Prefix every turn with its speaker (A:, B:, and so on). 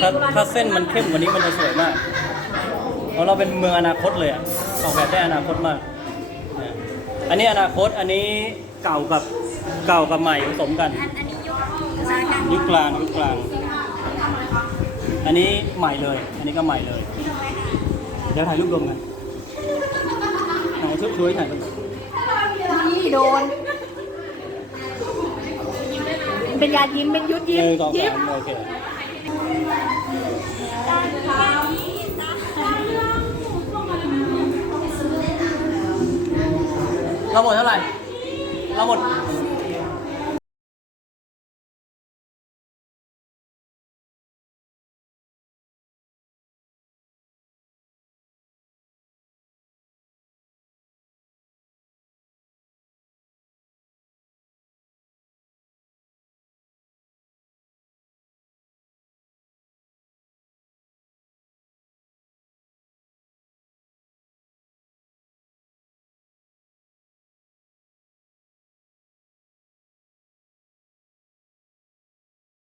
A: ถ้าถ้าเส้นมันเข้มกว่านี้มันจะสวยมากเพราะเราเป็นเมืองอนาคตเลยอะออกแบบได้อนาคตมาก อันนี้อนาคตอันนี้เก่ากับเก่ากับใหม่ผสมกันยุคกลางยุคกลาง อันนี้ใหม่เลย อันนี้ก็ใหม่เลย เดี๋ยวถ่ายรูปรวมกัน เอาชุดช่วยถ่ายรูป
B: นี่โดน เป็นการยิ้มเป็นยุด
A: ห
B: ยิ้ม
A: นึ่งสอง
B: ยิ้
A: สามมโอเคเราหมดเท่าไหร่เราหมด